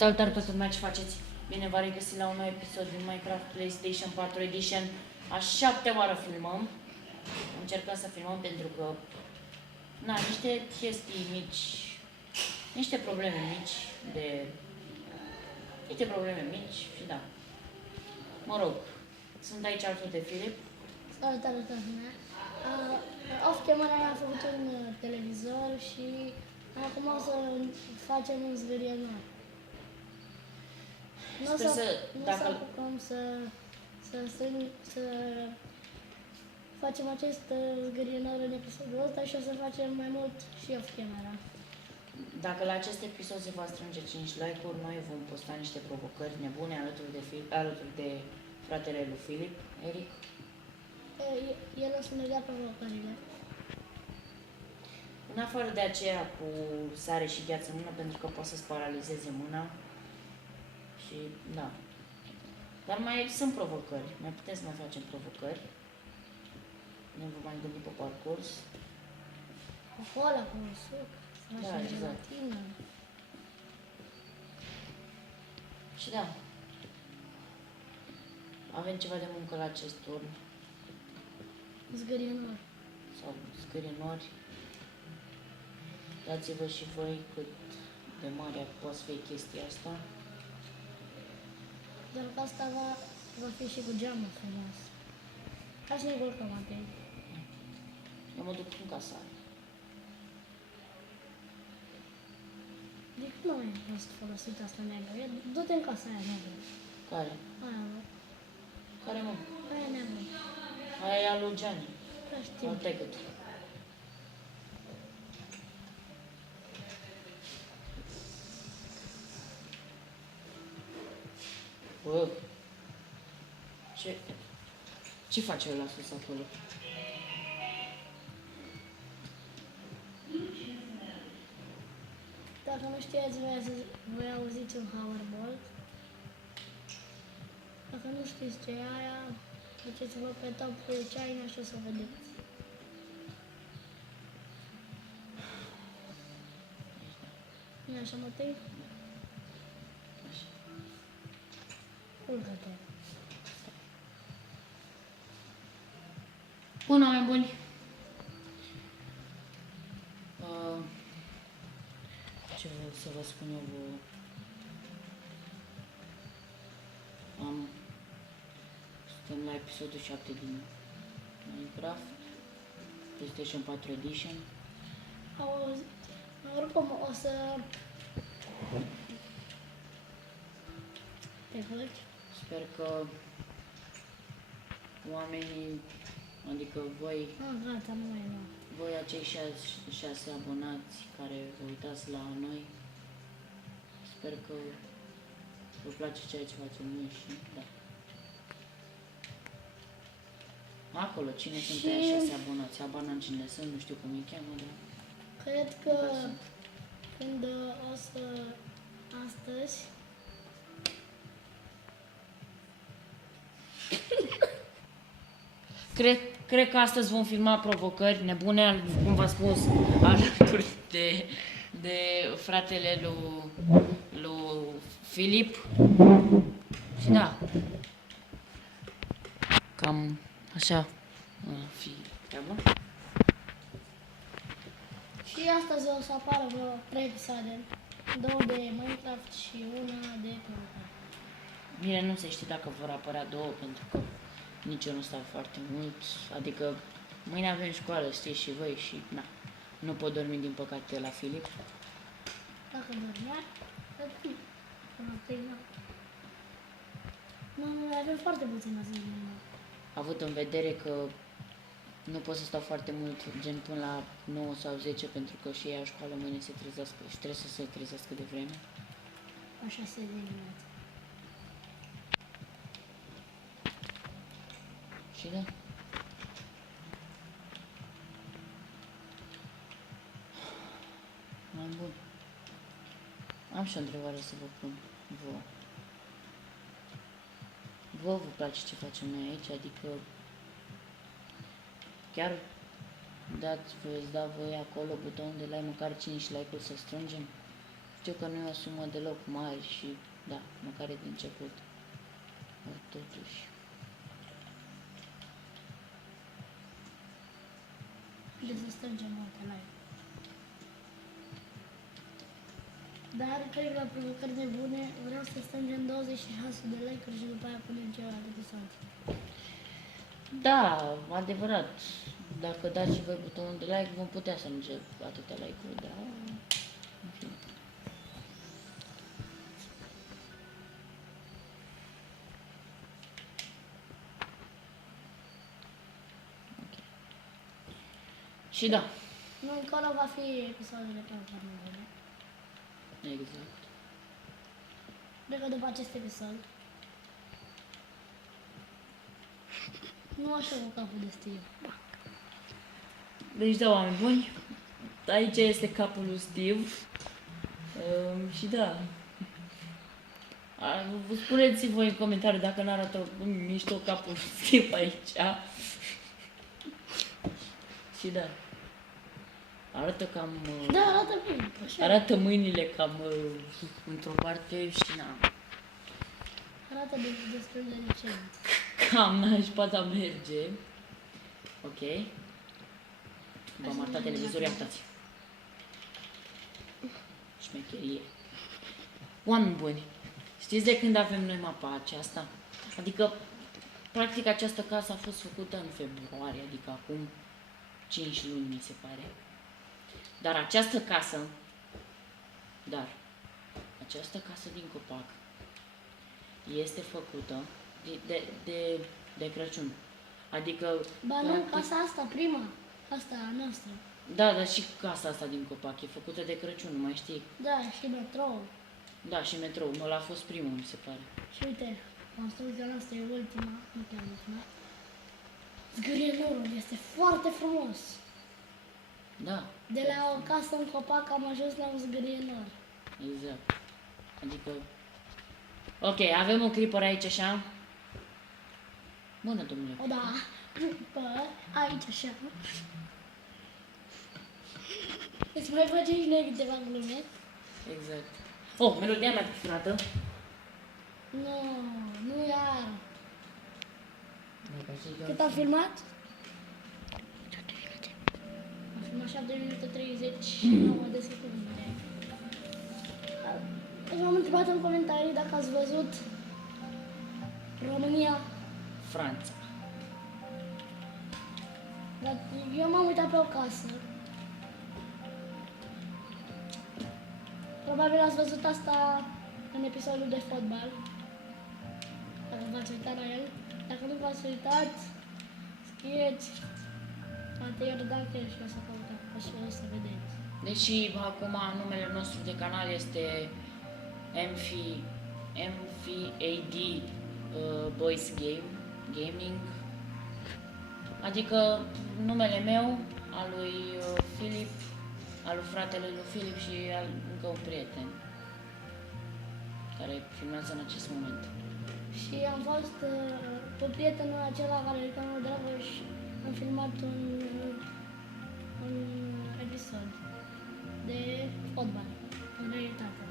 Salutare toată lumea, ce faceți? Bine v-am regăsit la un nou episod din Minecraft PlayStation 4 Edition. A 7-a oară filmăm. Încercăm să filmăm pentru că niște chestii mici, niște probleme mici și da. Mă rog, sunt aici alături de Filip. Salutare toată lumea. Off camera am făcut un televizor și acum o să facem un zgârienor. Nu o să apucăm să facem acest zgârienor în episodul ăsta și o să facem mai mult și off camera. Dacă la acest episod se va strânge 5 like-uri, noi vom posta niște provocări nebune alături de fratele lui Filip, Eric. El o să ne dea provocările. În afară de aceea cu sare și gheață în mână, pentru că poate să-ți paralizeze mâna. Și da. Dar mai sunt provocări. Mai putem să mai facem provocări. Ne vom mai gândi pe parcurs. Cu cola, cu suc, să facem gelatină. Și da. Avem ceva de muncă la acest turn. Zgârienor. Sau zgârienori. Dați-vă și voi cât de mare poate fi chestia asta. Dar că asta va fi și cu geamul frumos. Hai să ne culcăm întâi. Eu mă duc în casare. De când nu ai fost folosit asta neagră? Du-te în casa aia neagră. Care? Aia, mă. Care, mă? Aia neagră. Aia e a lui Gianni. Da, știu. Al tecăt. Bă, ce face ăla sus acolo? Dacă nu știați, voi auziți un hoverboard. Dacă nu știți ce e aia, duceți-vă pe top cu China și o să vedeți. Nu așa, Matei? Urcă-te. Bună, oameni buni! Ce vreau să vă spun eu vouă? Suntem la episodul 7 din Minecraft PlayStation 4 Edition. Auzit. Oricum o să te culci. Sper că oamenii, adică voi, Gata, nu mai e. voi acei 6 abonați care vă uitați la noi, sper că vă place ceea ce facem noi și da. Acolo, cine sunt Și aia 6 abonați? Habar n-am cine sunt, nu știu cum îi cheamă, dar cred că măcar sunt. când o să astăzi Cred că astăzi vom filma provocări nebune, cum v-am spus, alături de fratele lui Filip. Și da, cam așa va fi treaba. și astăzi o să apară vreo 3 episoade. 2 de Minecraft și una de provocare. Bine, nu se știe dacă vor apărea 2, pentru că nici eu nu stau foarte mult, adică mâine avem școală, știți și voi și na, nu pot dormi din păcate la Filip. Dacă dormea, atunci până la 3 noapte. Noi avem foarte puțină zi. Avut în vedere că nu pot să stau foarte mult, gen până la 9 sau 10, pentru că și ei au școală mâine se trezească și trebuie să se trezească de vreme. Așa se dimineața. Și da. Mai bun. Am și o întrebare să vă pun vouă. Vă place ce facem noi aici? Adică chiar veți da voi acolo butonul de like, măcar 5 like-uri să strângem? Știu că nu e o sumă deloc mare și, da, măcar e de început. Dar totuși. De să strângem multe like. Dar cred că la provocări nebune vreau să strângem 26 de like-uri și după aia punem celălalt episod. Da, adevărat. Dacă dați și voi butonul de like, vom putea să ajungem atâtea like-uri, dar... în fine. Ok. Și da, Nu, încolo va fi episodul de provocări nebune. exact. Cred că după acest episod. Nu așa cu capul de Steve. Deci da, oameni buni, aici este capul lui Steve. Și da, spuneți voi în comentarii dacă nu arată mișto capul lui Steve aici. Și da, arată cam... Da, arată bine. Așa. Arată mâinile cam într-o parte și na, Arată destul de decent. cam nașpa, dar merge. Ok. V-am arătat televizorul, iertați. Șmecherie. Oameni buni, știți de când avem noi mapa aceasta? Adică, practic această casă a fost făcută în februarie, adică acum 5 luni, mi se pare. Dar această casă din copac este făcută de Crăciun. Adică... Ba nu, casa asta, prima. Asta a noastră. Da, dar și casa asta din copac e făcută de Crăciun, nu mai știi? Da, și metrou. Da, și metrou. Ăla a fost primul, mi se pare. Și uite, construcția noastră e ultima. Nu chiar ultima. Zgârienorul este foarte frumos. Da. De la o casă în copac am ajuns la un zgârienor. Exact. Adică... Ok, avem un creeper aici, așa. Bună, domnule. O, da. Creeper, aici așa. Îți mai face și noi câteva glume? Exact. Oh, melodia mea preferată. Nu, nu iar. Cât am filmat? Am filmat 7 minute 39 de secunde. Deci m-am întrebat în comentarii dacă ați văzut România. Franța. Dar eu m-am uitat pe o casă. Probabil ați văzut asta în episodul de fotbal. Dacă v-ați uitat la el. Dacă nu v-ați uitat, scrieți poate Iordan Kel și o să căutați și o să vedeți. Deși acum numele nostru de canal este MVAD Boys Gaming. Adică numele meu, al lui Filip, al lui fratele lui Filip și al încă un prieten care filmează în acest moment. Și am fost cu prietenul acela care îl cheamă Dragoș, am filmat un episod de fotbal, în realitate.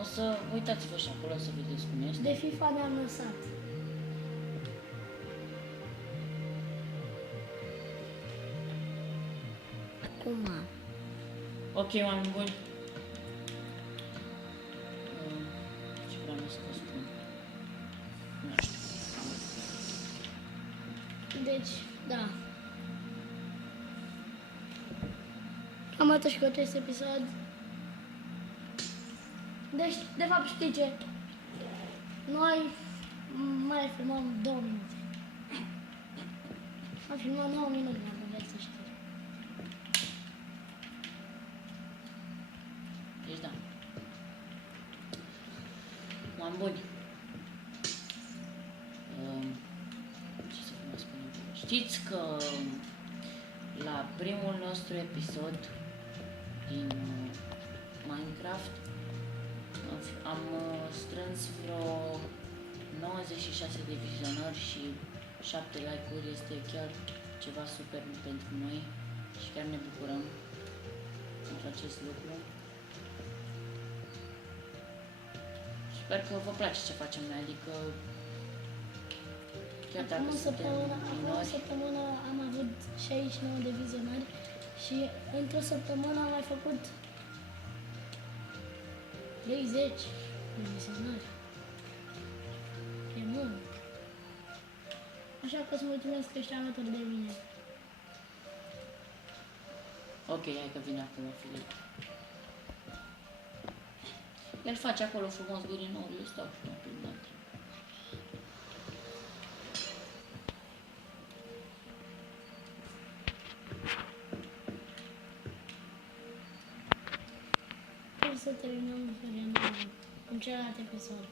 O să uitați-vă și acolo să vedeți cum este. De FIFA ne-am lăsat. Acum. Ok, oameni buni. Ce vreau să vă spun? Nu știu. Deci, da. Am atât și cu acest episod. Deci, de fapt, știi ce? Noi mai filmăm 2 minute. Am filmat 9 minute, dacă vreți să știți. Deci da. Oameni buni. Ce să vă mai spun eu? Știți că la primul nostru episod din Minecraft am strâns vreo 96 de vizionări și 7 like-uri. Este chiar ceva super pentru noi și chiar ne bucurăm pentru acest lucru. Sper că vă place ce facem noi, adică chiar dacă Acum o suntem săptămână minori. am avut 69 de vizionari și într-o săptămână am mai făcut 30 de vizionari. E mult. Așa că îți mulțumesc că ești alături de mine. Ok, hai că vine acum Filip. El face acolo frumos gurinoul, eu stau și mă plimbat. Trebuie să terminăm în celălalt episod.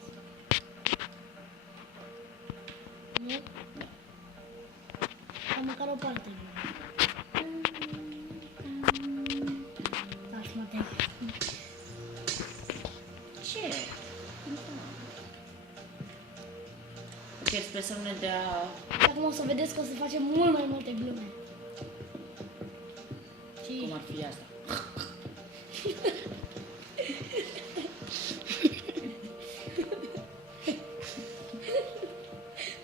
Nu? Sau măcar o parte din. Taci, Matei. Ce? Ok, sper să nu ne dea... Și acum o să vedeți că o să facem mult mai multe glume. Și Cum ar fi asta?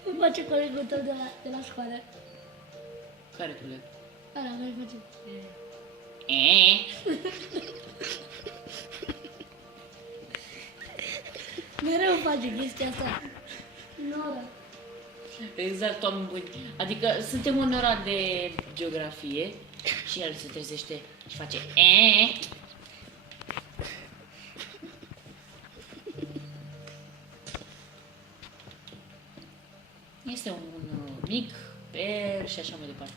îmi face colegul tău de la școală. Care coleg? Ăla care face. Mereu face chestia asta. Nora. Exact, oameni buni. Adică suntem în ora de geografie și el se trezește și face Este un mic per și așa mai departe.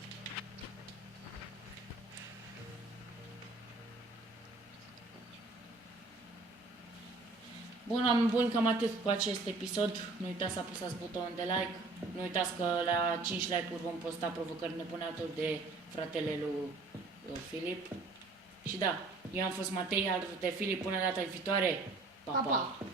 Bun, oameni buni, cam atât cu acest episod. Nu uitați să apăsați butonul de like. Nu uitați că la 5 like-uri vom posta provocări nebune alături de fratele lui Filip. Și da, eu am fost Matei, alături de Filip. Până data viitoare. Pa, Pa, pa! pa.